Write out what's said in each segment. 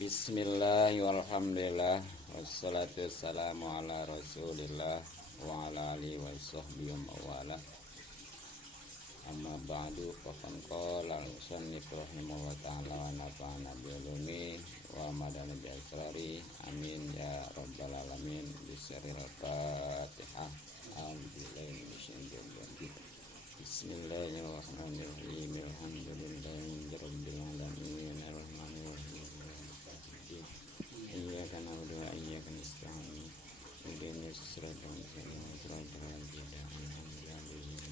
Bismillah walhamdulillah wassalatu wassalamu ala rasulillah wa ala alihi wa sahbihi wa wala. Amma ba'du faqad qala al-musannif rahimahullah ta'ala wa nafa'ana bi ulumi wa madana bi asrari amin ya rabbal alamin. Bismillahir Fatihah. Bismillahirrahmanirrahim. Alhamdulillahi rabbil alamin arrahmanir rahim. Iyyaka na'budu wa iyyaka nasta'in. Ihdinas siratal mustaqim siratal ladzina an'amta 'alaihim.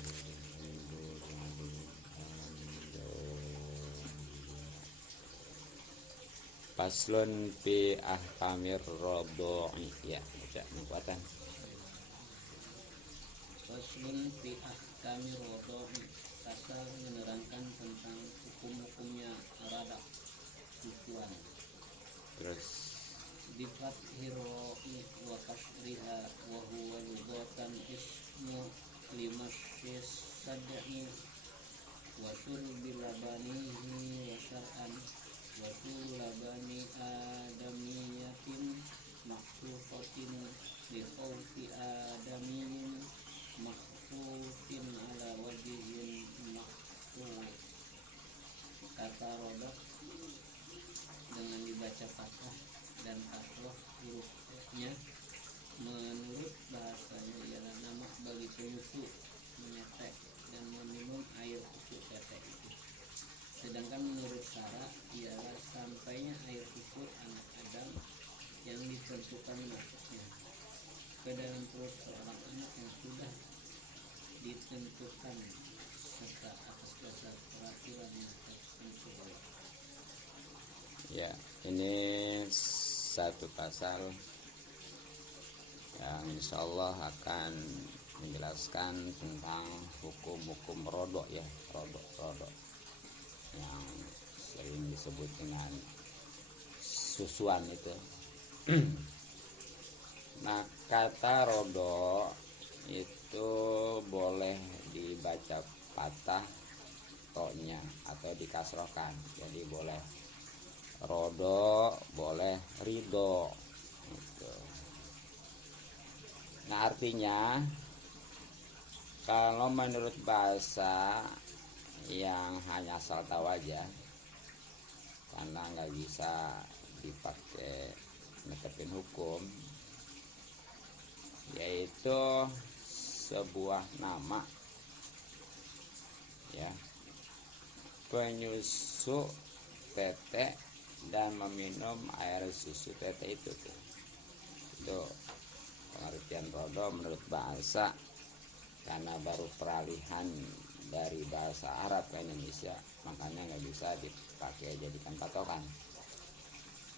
Faslun fi ahkamir radha'i. Ya, baca muatan. Faslun fi ahkamir radha'i. Pasal menerangkan tentang hukum-hukumnya radak, susuan. Terus Bifathir ra'i wa kasriha wa huwa lughatan ismu limasyis sad'i wa surbi labanihi wa syar'an wa labani adamiyatin mahfufatin bi khawfi adamiyin mahfufin ala wajhin mahfuf. Kata rodak dengan dibaca fathah dan kasroh hurufnya menurut bahasanya ialah nama bagi penyusu, menyetek dan meminum air susu tetek itu. Sedangkan menurut syara ialah sampainya air susu anak Adam yang ditentukan masuknya ke dalam perut seorang anak yang sudah ditentukan serta atas dasar peraturan yang tertentu. ya, ini satu pasal yang insyaallah akan menjelaskan tentang hukum-hukum rodok ya, rodok yang sering disebut dengan susuan itu. Nah, kata rodok itu boleh dibaca patah to-nya atau dikasrohkan. Jadi boleh rodo, boleh ridho gitu. Nah, artinya kalau menurut bahasa yang hanya asal tahu aja, karena nggak bisa dipakai netepin hukum, yaitu sebuah nama ya, penyusu tetek dan meminum air susu tetek itu pengertian rodo menurut bahasa, karena baru peralihan dari bahasa Arab ke Indonesia, makanya nggak bisa dipakai jadikan patokan.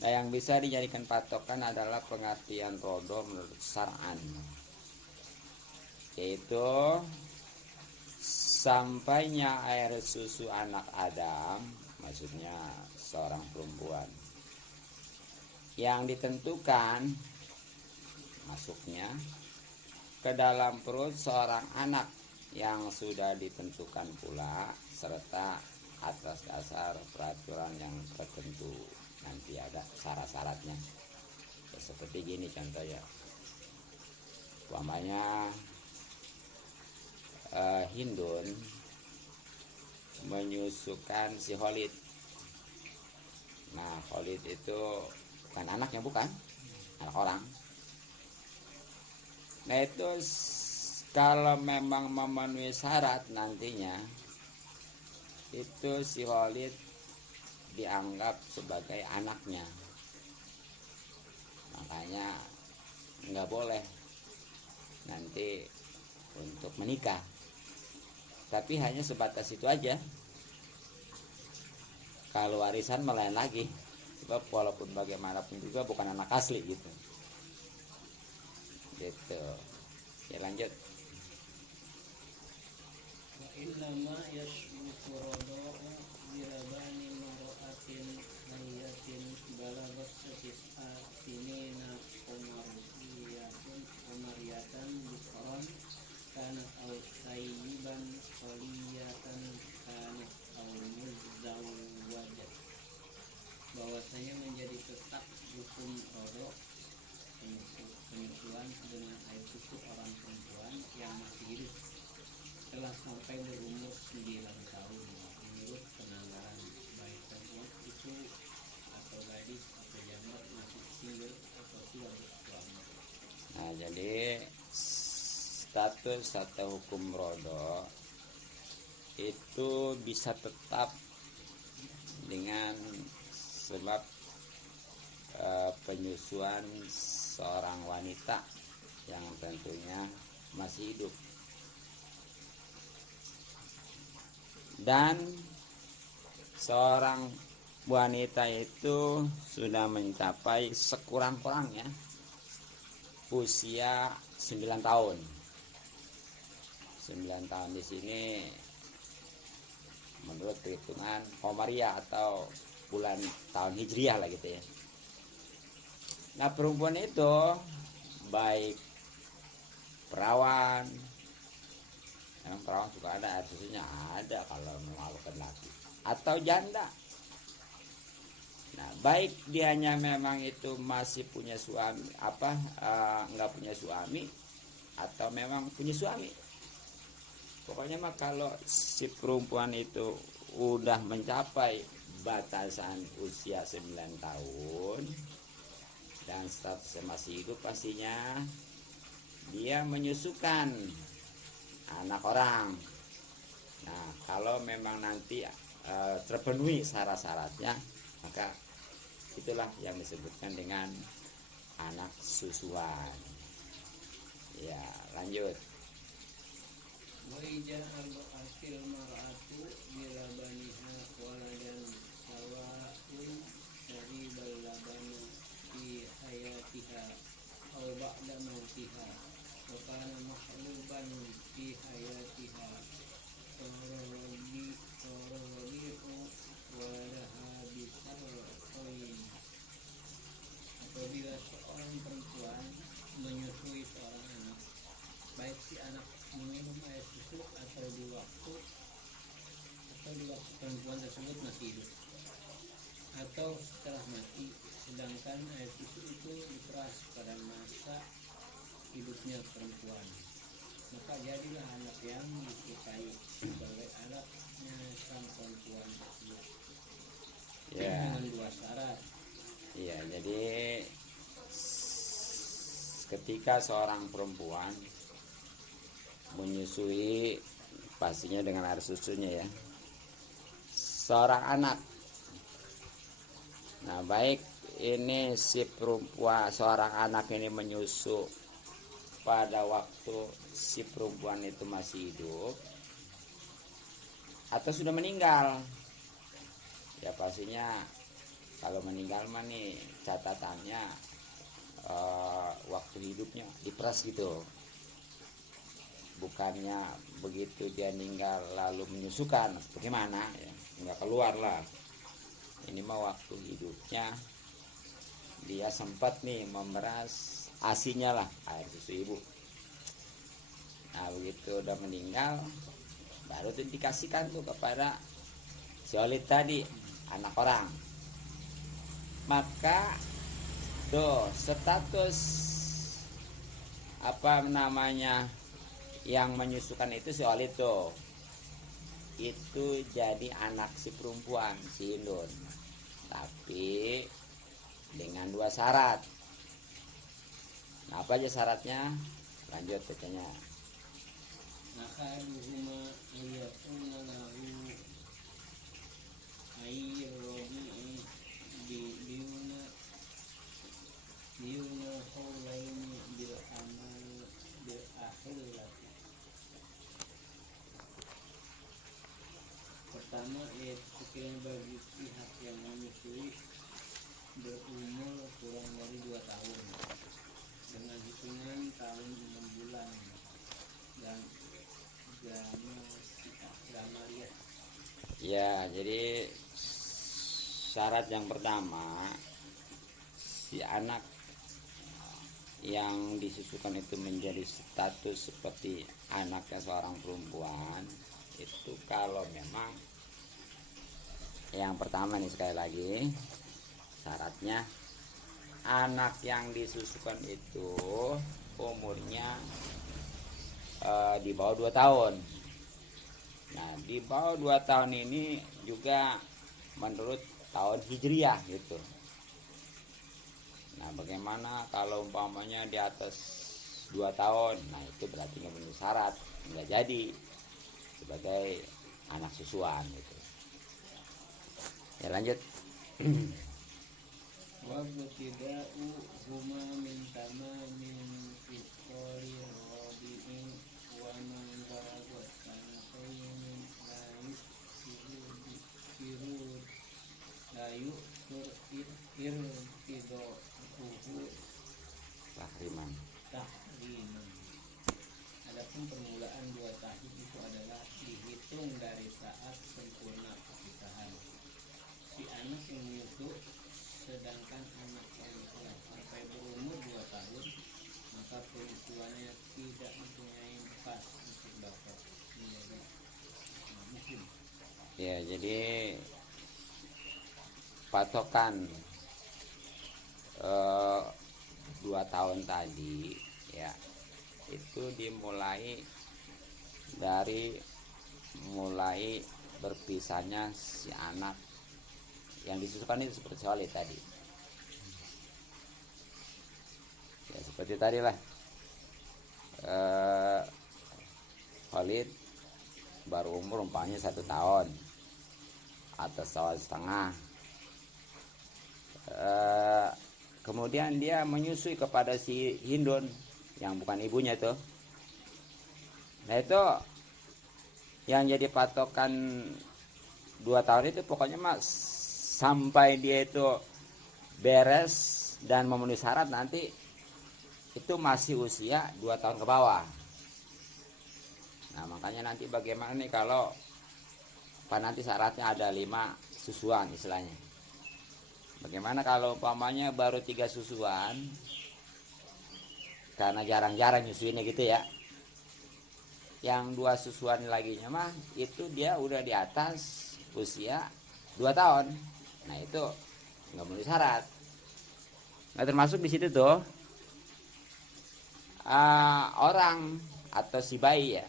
Nah, yang bisa dijadikan patokan adalah pengertian rodo menurut syar'an, yaitu sampainya air susu anak Adam, maksudnya seorang perempuan, yang ditentukan masuknya ke dalam perut seorang anak yang sudah ditentukan pula, serta atas dasar peraturan yang tertentu. Nanti ada syarat-syaratnya ya, seperti gini contohnya, umpamanya Hindun menyusukan si Khalid. Nah, Khalid itu bukan anaknya, bukan anak orang. Nah, itu kalau memang memenuhi syarat, nantinya itu si Khalid dianggap sebagai anaknya. Makanya nggak boleh nanti untuk menikah, tapi hanya sebatas itu aja. Kalau warisan lain lagi, sebab walaupun bagaimanapun juga bukan anak asli gitu. Ya, lanjut. Wa innama yasbutu radha'u birabani mar'atin hayyatin balagat satis'a sinina umariyatan bukran kanat aw sayyiban qaliyatan kanat aw muzawwajah. Bahwasanya menjadi hukum rodok penyusuan dengan air susu orang perempuan yang masih hidup telah sampai berumur 9 tahun menurut penanggaran, baik perempuan itu atau gadis atau janda masih single atau sudah bersuami. Nah, jadi status atau hukum rodok itu bisa tetap dengan sebab penyusuan seorang wanita yang tentunya masih hidup, dan seorang wanita itu sudah mencapai sekurang-kurangnya usia 9 tahun. 9 tahun di sini menurut perhitungan Komariah atau bulan tahun Hijriah lah gitu ya. Nah, perempuan itu baik perawan, memang perawan suka ada air susunya, ada kalau memalukan laki, atau janda. Nah, baik dianya memang itu masih punya suami nggak punya suami atau memang punya suami. Pokoknya mah kalau si perempuan itu udah mencapai batasan usia 9 tahun dan statusnya masih hidup, pastinya dia menyusukan anak orang. Nah, kalau memang nanti terpenuhi syarat-syaratnya, maka itulah yang disebutkan dengan anak susuan. Ya, lanjut. Waija arba'atil mar'atu bilabaniha waladan sawaun syaribal labana fi hayatiha aw ba'da mautiha wa kana mahluban fi hayatiha Rabi'u waladaha bisarqain. Apabila seorang perempuan menyusui seorang anak, baik si anak meminum air susu atau di waktu perempuan tersebut masih hidup atau setelah mati, sedangkan air susu itu diperas pada masa hidupnya perempuan, maka jadilah anak yang disukai sebagai anaknya sang perempuan tersebut. Ya. Dengan 2 syarat. Iya, jadi ketika seorang perempuan menyusui, pastinya dengan air susunya ya, seorang anak. Nah, baik ini si perempuan, seorang anak ini menyusu pada waktu si perempuan itu masih hidup atau sudah meninggal. Ya pastinya kalau meninggal mah nih catatannya waktu hidupnya diperas gitu. Bukannya begitu dia meninggal lalu menyusukan, bagaimana ya, nggak keluar lah. Ini mah waktu hidupnya dia sempat nih memeras asinya lah, air susu ibu. Nah, begitu udah meninggal baru tuh dikasihkan tuh kepada si Olid tadi, anak orang. Maka tuh status yang menyusukan itu si Olid tuh, itu jadi anak si perempuan, si Indun, tapi dengan 2 syarat. Nah, apa aja syaratnya? Lanjut bacanya. Ahaduhuma liyakuna lahu ayyurodi'i biuna hawlaini bil ahillati. Pertama, yaitu sekiranya bagi pihak yang menyusui berumur kurang dari 2 tahun dengan hitungan tahun 6 bulan dan Gamaliah. Ya, jadi syarat yang pertama, si anak yang disusukan itu menjadi status seperti anaknya seorang perempuan, itu kalau memang yang pertama nih, sekali lagi syaratnya anak yang disusukan itu umurnya di bawah 2 tahun. Nah, di bawah 2 tahun ini juga menurut tahun Hijriah gitu. Nah, bagaimana kalau umpamanya di atas 2 tahun? Nah, itu berarti nggak memenuhi syarat, nggak jadi sebagai anak susuan gitu. Ya lanjut. Wabtida'u huma min tamamin fitqali rabi'in wa man balagat sanatayn la yusiru la yusur irtido'uhu Tahriman. tahriman. Adapun permulaan 2 tahun itu adalah dihitung dari saat sempurna perpisahan. Si anak yang menyusu sedangkan anak perempuan sampai berumur 2 tahun, maka penyusuannya tidak mempunyai pas untuk dapat menjadi muslim. Ya, jadi patokan 2 tahun tadi ya itu dimulai dari mulai berpisahnya si anak yang disusukan itu seperti Solid tadi. Ya seperti tadi lah. Solid baru umur umpamanya 1 tahun atau 1,5 tahun. Kemudian dia menyusui kepada si Hindun yang bukan ibunya tuh. Nah itu yang jadi patokan 2 tahun itu pokoknya mas sampai dia itu beres dan memenuhi syarat nanti itu masih usia 2 tahun ke bawah. Nah makanya nanti bagaimana nih kalau nanti syaratnya ada 5 susuan istilahnya. Bagaimana kalau umpamanya baru 3 susuan karena jarang-jarang nyusuinnya gitu ya. Yang 2 susuan laginya mah itu dia udah di atas usia 2 tahun. Nah itu nggak memenuhi syarat. Nah termasuk di situ tuh orang atau si bayi ya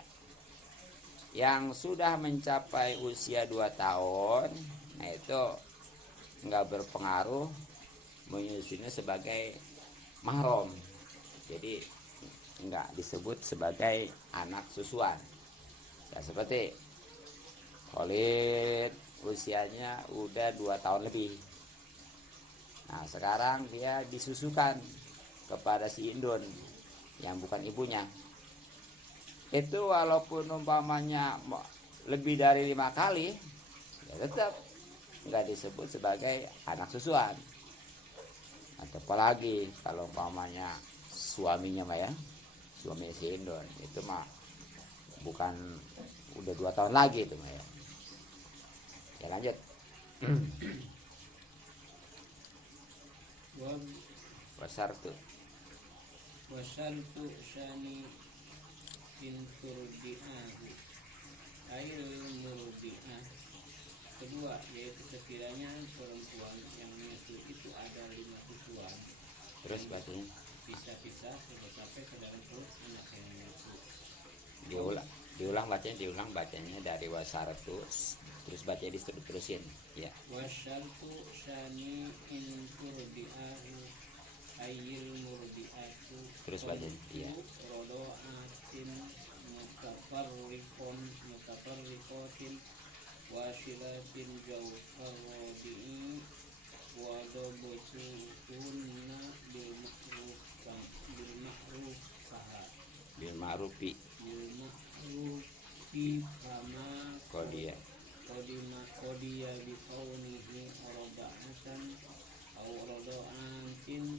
yang sudah mencapai usia 2 tahun, nah itu nggak berpengaruh menyusuinya sebagai mahram. Jadi nggak disebut sebagai anak susuan. Ya, seperti Khalid usianya udah 2 tahun lebih. Nah sekarang dia disusukan kepada si Indun yang bukan ibunya. Itu walaupun umpamanya lebih dari 5 kali, ya tetap nggak disebut sebagai anak susuan. Atau apalagi kalau umpamanya suaminya mah ya, suami si Indon itu mah bukan udah 2 tahun lagi itu mah ya. Ya lanjut. Wasartu Syani inturdi'ahu ail murdi'ah. Kedua, yaitu sekiranya perempuan yang menyusu itu ada 5 susuan terus bacanya pisah-pisah sampai ke dalam perut anak yang menyusu. diulang bacanya dari wasartu terus bacanya diterusin ya. Wasyartu syani inturdi'ahu ail murdi'atu Terus bacanya iya. rodo'atin mutafarrikotin wasilatin jaufarodi'i wadobotuhunna Bil ma'rufi kama qodiya kodiya bikaunihi roda'atan au rodo'atin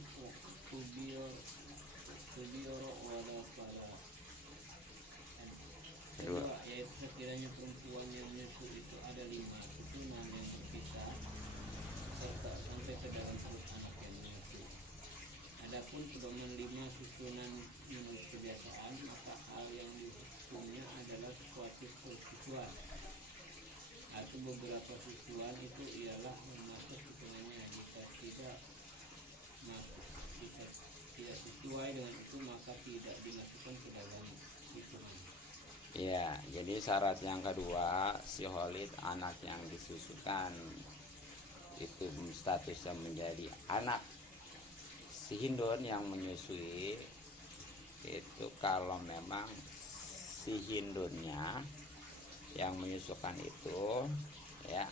tubiyoro wadafala. Kedua, yaitu sekiranya perempuan yang menyusu itu ada 5 susunan yang terpisah serta sampai ke dalam perut anak yang menyusu. Adapun pedoman 5 susunan menurut kebiasaan, maka hal yang dihukumnya adalah suatu persusuan atau beberapa susuan itu ialah masuk hitungannya. Jika tidak sampai dengan itu maka tidak dimasukkan ke dalam hitungan. Ya, jadi syarat yang kedua, si Khalid anak yang disusukan itu statusnya menjadi anak si Hindun yang menyusui. Itu kalau memang si Hindunnya yang menyusukan itu ya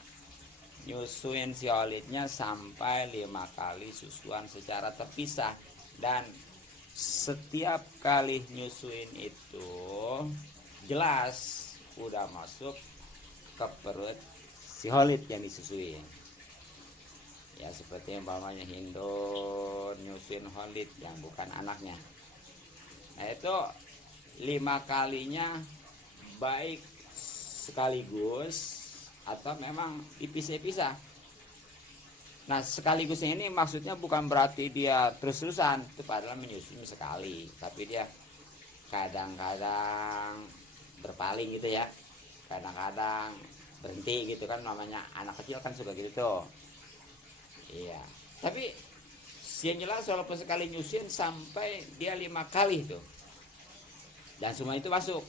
nyusuin si Khalidnya sampai 5 kali susuan secara terpisah, dan setiap kali nyusuin itu jelas udah masuk ke perut si Khalid yang disusuin. Ya seperti umpamanya Hindun nyusuin Khalid yang bukan anaknya. Nah itu 5 kalinya baik sekaligus atau memang dipisah-pisah. Nah sekaligusnya ini maksudnya bukan berarti dia terus-terusan, itu padahal menyusui sekali, tapi dia kadang-kadang berpaling gitu ya, kadang-kadang berhenti gitu kan, namanya anak kecil kan suka gitu tuh. Iya, tapi yang jelas walaupun sekali nyusuin sampai dia 5 kali tuh, dan semua itu masuk.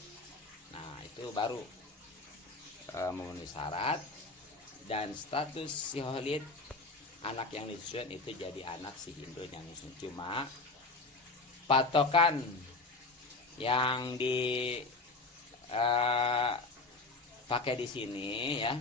Nah itu baru memenuhi syarat, dan status si Khalid anak yang disusuin itu jadi anak si Hindun yang disusuin. Cuma patokan yang pakai di sini ya,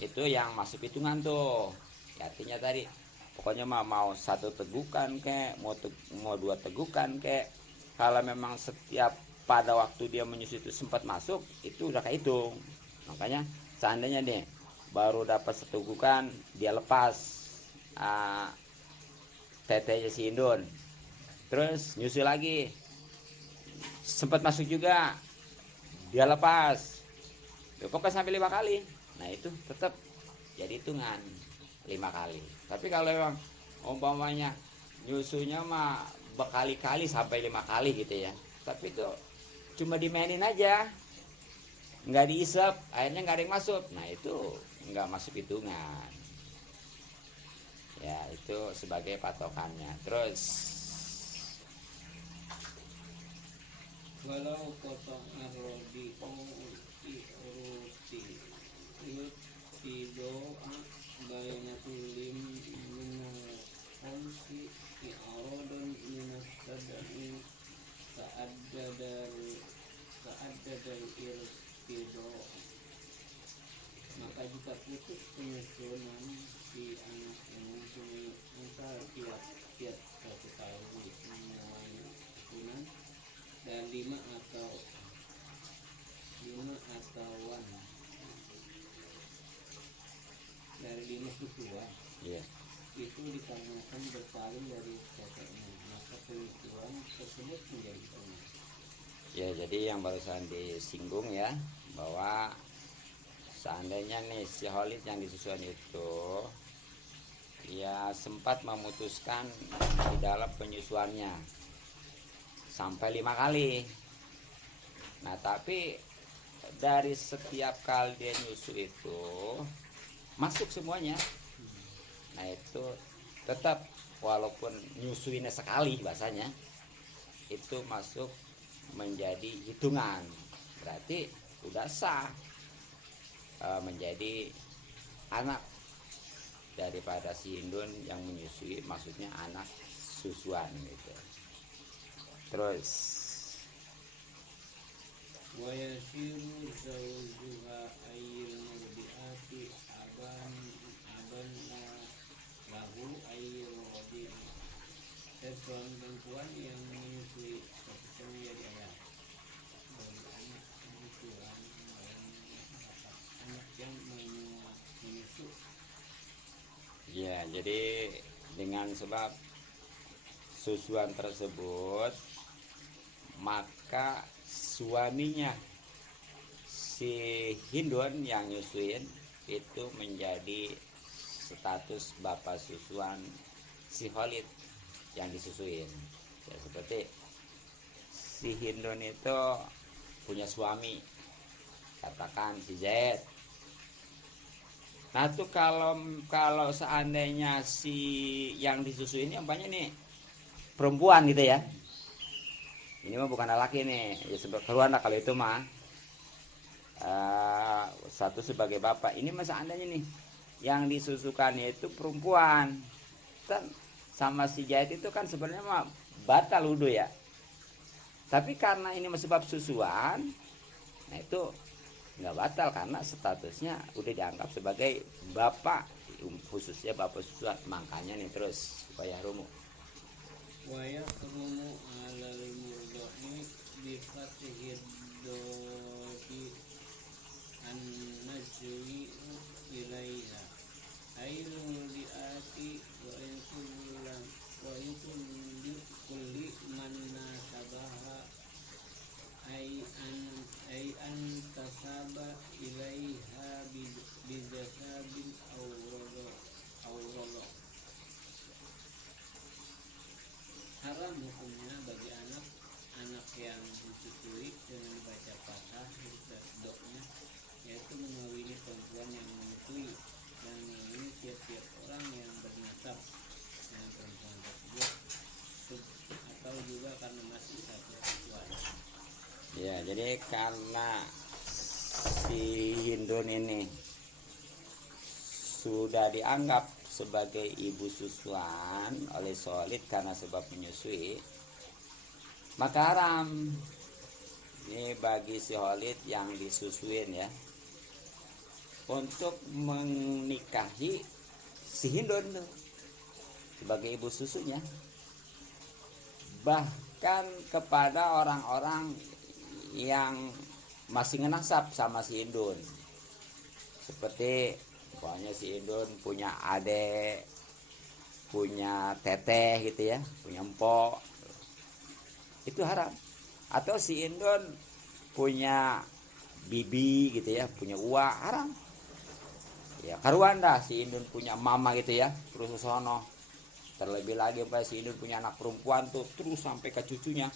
itu yang masuk hitungan tuh. Ya, artinya tadi pokoknya mau 1 tegukan kek, mau 2 tegukan kek, kalau memang setiap pada waktu dia menyusui itu sempat masuk, itu udah kehitung. Makanya seandainya nih baru dapat 1 tegukan, dia lepas tetenya si Hindun, terus nyusul lagi sempat masuk juga, dia lepas, pokoknya sampai 5 kali. Nah itu tetap jadi hitungan 5 kali. Tapi kalau memang umpamanya nyusunya mah berkali-kali sampai 5 kali gitu ya, tapi itu cuma dimainin aja, nggak diisap, akhirnya nggak ada yang masuk, nah itu nggak masuk hitungan. Ya itu sebagai patokannya. Terus Walau potong arodi uruti doa bainatulim minal onsi i'aradun minas tadai ta'addadal irtido. Maka jika putus penyusunan si anak yang mempunyai maka tiap 1 kali menuai susunan, dan 5 atauan dari 5 susuan itu dikarenakan berpaling dari tetenya, maka penyusuan tersebut menjadi hitungan. ya, jadi yang barusan disinggung ya, bahwa seandainya nih si Khalid yang disusuan itu ya sempat memutuskan di dalam penyusuannya sampai 5 kali. Nah tapi dari setiap kali dia nyusu itu masuk semuanya. Nah itu tetap walaupun nyusuinnya sekali bahasanya, itu masuk menjadi hitungan, berarti udah sah menjadi anak daripada si Hindun yang menyusui, maksudnya anak susuan gitu. Terus Wa yasiru zawjuha ayyil murdiati aban lahu ayyil radi'i. Dan suami perempuan yang menyusui statusnya menjadi ayah bagi anak penyusuan dan anak yang menyusu. ya, jadi dengan sebab susuan tersebut, maka suaminya si Hindun yang nyusuin itu menjadi status bapak susuan si Khalid yang disusuin. Ya, seperti si Hindun itu punya suami, katakan si Zaid. Nah tuh kalau seandainya si yang disusuin ini umpamanya nih perempuan gitu ya, Ini mah bukan laki nih, ya keluar lah kalau itu mah. Satu sebagai bapak. Ini mah seandainya nih yang disusukannya itu perempuan, kan sama si jahit itu kan sebenarnya mah batal wudhu ya. Tapi karena ini masih sebab susuan, nah itu nggak batal karena statusnya udah dianggap sebagai bapak, khususnya bapak susuan. Makanya nih terus supaya rumu. Wa yahrumu 'alal murdi'i bi fathid dodi an-najwi ilaiha ail murdi'ati wa in kulli man nasabaha ay an tasaba ilaiha bi jasabin aw rolo. Haram hukumnya bagi anak yang disusui dengan dibaca fathah doknya, yaitu mengawini perempuan yang menyusui dan mengawini tiap-tiap orang yang bernasab dengan perempuan tersebut, atau juga karena masih satu siswa. Ya, jadi karena si Hindun ini sudah dianggap sebagai ibu susuan oleh Khalid karena sebab menyusui, maka haram ini bagi si Khalid yang disusuin ya untuk menikahi si Hindun tuh sebagai ibu susunya, bahkan kepada orang-orang yang masih ngenasab sama si Hindun, seperti pokoknya si Indun punya adek, punya teteh gitu ya, punya empok, itu haram. Atau si Indun punya bibi gitu ya, punya uak, haram. Ya karuan dah si Indun punya mama gitu ya, terus sono. Terlebih lagi pas si Indun punya anak perempuan tuh, terus sampai ke cucunya,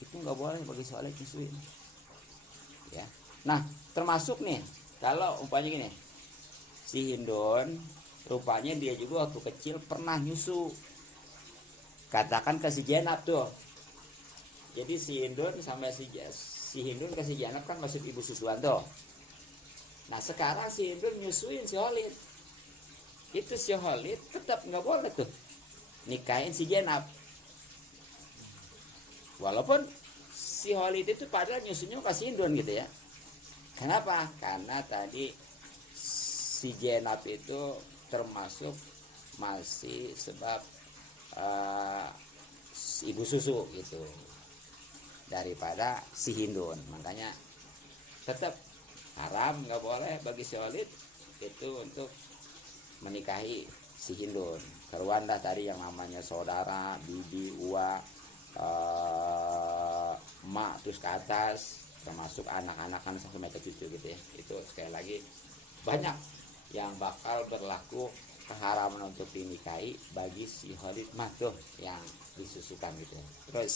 itu nggak boleh bagi soalnya nyusuin. Ya. Nah termasuk nih, kalau umpamanya gini, si Hindun rupanya dia juga waktu kecil pernah nyusu, katakan ke si Jenab tuh. Jadi si Hindun sama si Hindun ke si Jenab kan masuk ibu susuan tuh. Nah sekarang si Hindun nyusuin si Khalid, itu si Khalid tetap nggak boleh tuh nikahin si Jenab, walaupun si Khalid itu padahal nyusunya ke si Hindun gitu ya. Kenapa? Karena tadi si Jenab itu termasuk masih sebab ibu susu gitu daripada si Hindun, makanya tetap haram, nggak boleh bagi si Khalid itu untuk menikahi si Hindun. Keruan dah tadi yang namanya saudara, bibi, uwa, emak terus ke atas, termasuk anak-anak kan sampai ke cucu gitu ya. Itu sekali lagi banyak yang bakal berlaku keharaman untuk dinikahi bagi si Khalid mah tuh yang disusukan gitu. Terus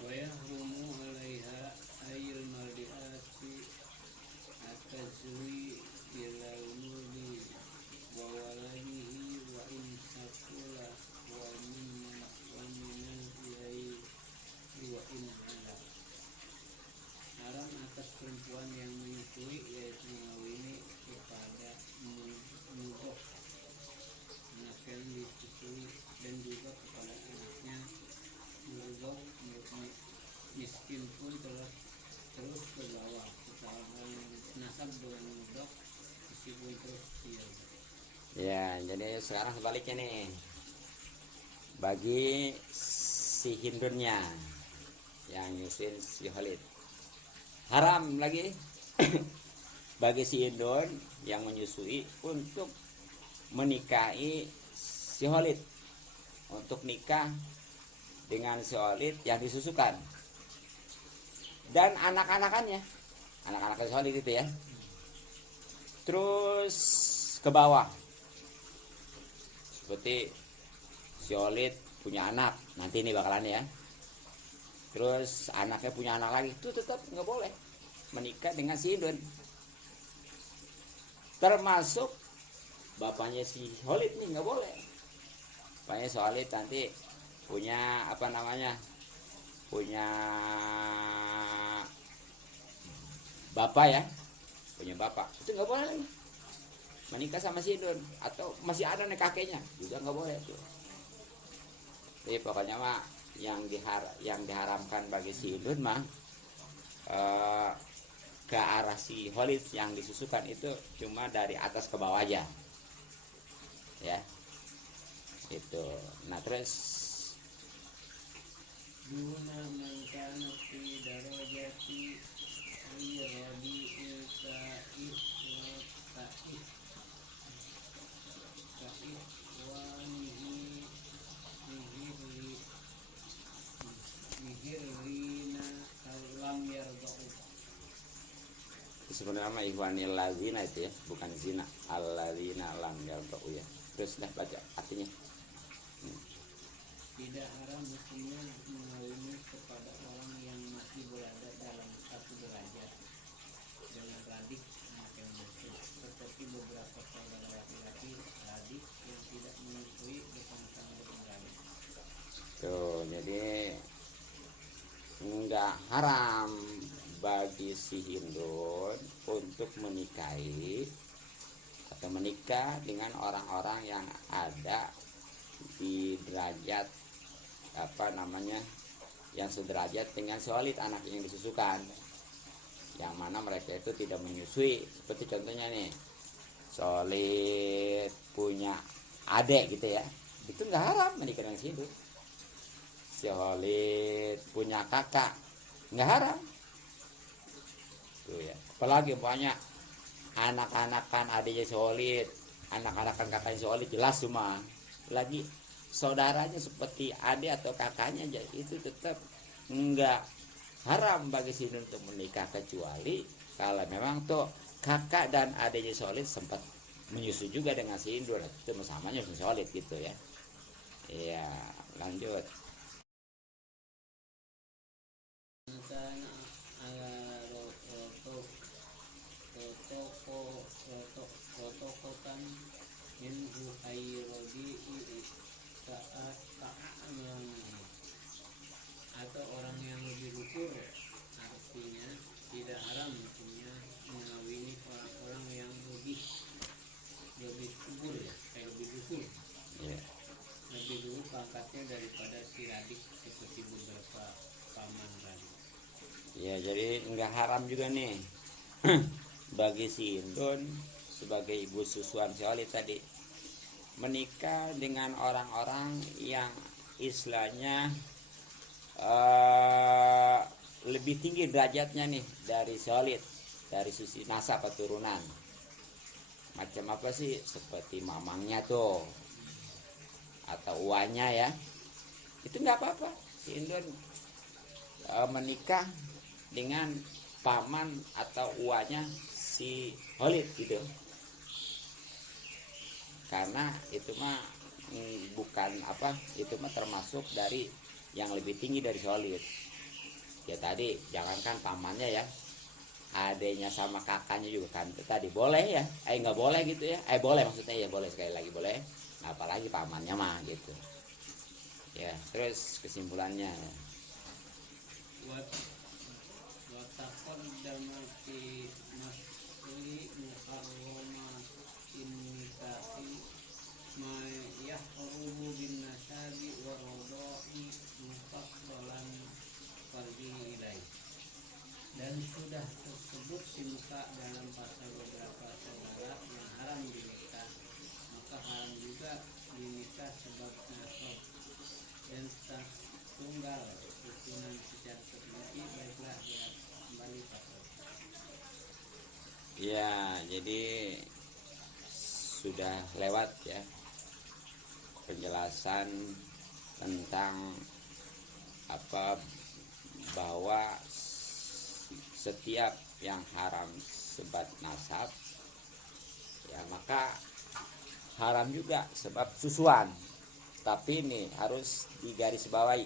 Wa yahrumu 'alaiha ayil mardiati atazwi ilal murdi wa waladihi wa in sakula wa minan ilai wa in ala. Haram atas perempuan yang menyusui, yaitu mengawini kepada mudok anak yang disusui, dan juga kepada anaknya mudok miskin pun terus ke bawah, kesalahan nasab dengan mudok meskipun terus kecil. ya, jadi sekarang sebaliknya nih bagi si Hindunnya yang nyusuin si Khalid, haram lagi bagi si Hindun yang menyusui untuk menikahi si Khalid, untuk nikah dengan si Khalid yang disusukan dan anak-anakannya, anak-anak si Khalid itu ya, terus ke bawah, seperti si Khalid punya anak nanti ini bakalan ya, terus anaknya punya anak lagi, itu tetap nggak boleh menikah dengan si Hindun. Termasuk bapaknya si Khalid nih nggak boleh. Bapaknya si Khalid nanti punya apa namanya, punya bapak ya, punya bapak, itu nggak boleh lagi menikah sama si Indun. Atau masih ada nih kakeknya juga nggak boleh tuh. Jadi pokoknya mah yang diharamkan bagi si Indun mah ke arah si Khalid yang disusukan itu cuma dari atas ke bawah aja ya itu. Nah terus duna man kana fi darajati rabi kaih wa kaih kaih wanihi mihirli mihirlina lam yarda'u. sebenarnya mah ikhwanil lazina itu ya, bukan zina, alladzina lam yarda'u ya. Terus dah baca artinya. Tidak haram hukumnya mengawini kepada orang yang masih berada dalam satu derajat dengan radik anak yang bungsu, seperti beberapa saudara laki-laki radik yang tidak menyusui bersama-sama dengan radik. Tuh, jadi nggak haram bagi si Hindun untuk menikahi atau menikah dengan orang-orang yang ada di derajat apa namanya yang sederajat dengan Khalid anak yang disusukan, yang mana mereka itu tidak menyusui. Seperti contohnya nih, Khalid punya adik gitu ya, itu nggak haram menikah dengan si Hindun. Si Khalid punya kakak, nggak haram tuh ya. Apalagi banyak anak-anakan adiknya Khalid, anak-anakan kakaknya Khalid, jelas cuma lagi saudaranya seperti adik atau kakaknya, jadi itu tetap nggak haram bagi si Hindun untuk menikah, kecuali kalau memang tuh kakak dan adiknya Khalid sempat menyusu juga dengan si Hindun, itu samanya si Khalid gitu ya. Iya, lanjut. Karena rotokotan minhu ayrodi atau orang yang lebih luhur, artinya tidak haram punya mengawini orang-orang yang lebih subur ya, lebih luhur, Yeah. lebih dulu pangkatnya daripada si radik seperti beberapa paman radik. Ya, jadi nggak haram juga nih bagi si Hindun sebagai ibu susuan si Khalid tadi menikah dengan orang-orang yang istilahnya lebih tinggi derajatnya nih dari Khalid, dari sisi nasab keturunan. Macam apa sih? Seperti mamangnya tuh atau uanya ya, itu nggak apa-apa si Hindun menikah dengan paman atau uanya si Khalid gitu, karena itu mah bukan apa, itu mah termasuk dari yang lebih tinggi dari Khalid ya. Tadi jangankan pamannya ya, adanya sama kakaknya juga kan itu tadi boleh ya, nggak boleh gitu ya, boleh maksudnya ya, boleh sekali lagi boleh, apalagi pamannya mah gitu ya. Terus kesimpulannya Wataqaddama fi masli muharramatin nikahi ma yahrumu bin nasabi wa radai mufassalan farjihi ilaih. Dan sudah tersebut di muka dalam pasal beberapa saudara yang haram dinikah, maka haram juga dinikah sebab nasab dan tunggal rukunan secara terperinci. Baiklah ya, kembali pasal ya, jadi sudah lewat ya penjelasan tentang apa, bahwa setiap yang haram sebab nasab ya maka haram juga sebab susuan. Tapi ini harus digarisbawahi,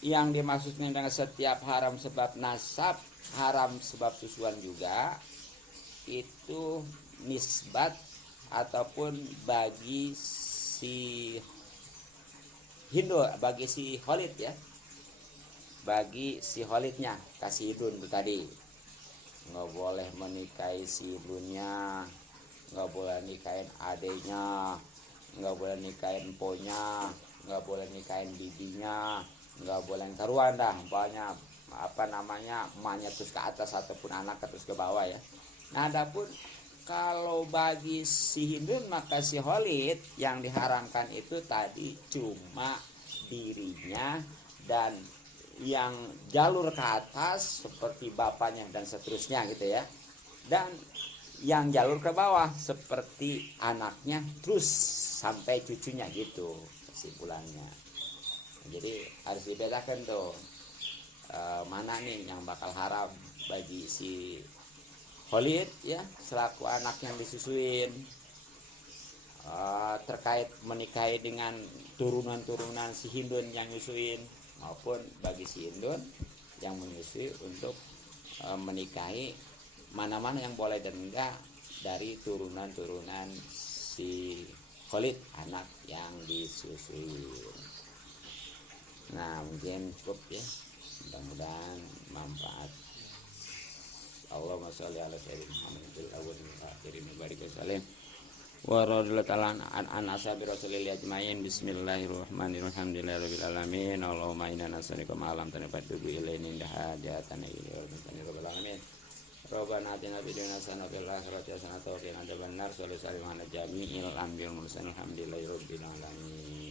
yang dimaksudnya dengan setiap haram sebab nasab, haram sebab susuan juga, itu nisbat ataupun bagi si Hindu bagi si Khalid ya. Bagi si Khalidnya kasih Hindun itu tadi. Nggak boleh menikahi si ibunya, nggak boleh nikahin adiknya, nggak boleh nikahin emponya, nggak boleh nikahin bibinya, nggak boleh karuan dah, umpamanya apa namanya emaknya terus ke atas ataupun anak terus ke bawah ya. Nah, adapun kalau bagi si Hindun maka si Khalid yang diharamkan itu tadi cuma dirinya dan yang jalur ke atas seperti bapaknya dan seterusnya gitu ya, dan yang jalur ke bawah seperti anaknya terus sampai cucunya gitu kesimpulannya. Jadi harus dibedakan tuh mana nih yang bakal haram bagi si Khalid ya selaku anak yang disusuin, terkait menikahi dengan turunan-turunan si Hindun yang nyusuin, maupun bagi si Hindun yang menyusui untuk menikahi mana-mana yang boleh dan enggak dari turunan-turunan si Khalid anak yang disusui. Nah, mungkin cukup ya, mudah-mudahan manfaat. Allahumma sholli ala sayyidina Muhammadin awwalin wa akhirin wa barik wasallim wa radhiyallahu ta'ala an ashabi rasulillah ajmain. Bismillahirrahmanirrahim. Alhamdulillahirabbil alamin. Allahumma inna nas'aluka ma lam tanfa'u ilaina inda hajatana ila rabbil alamin. Rabbana atina fid dunya hasanah wa fil akhirati hasanah wa qina adzabannar. Sallallahu alaihi wa sallam ala jami'il anbiya'i wal mursalin. Alhamdulillahirabbil alamin.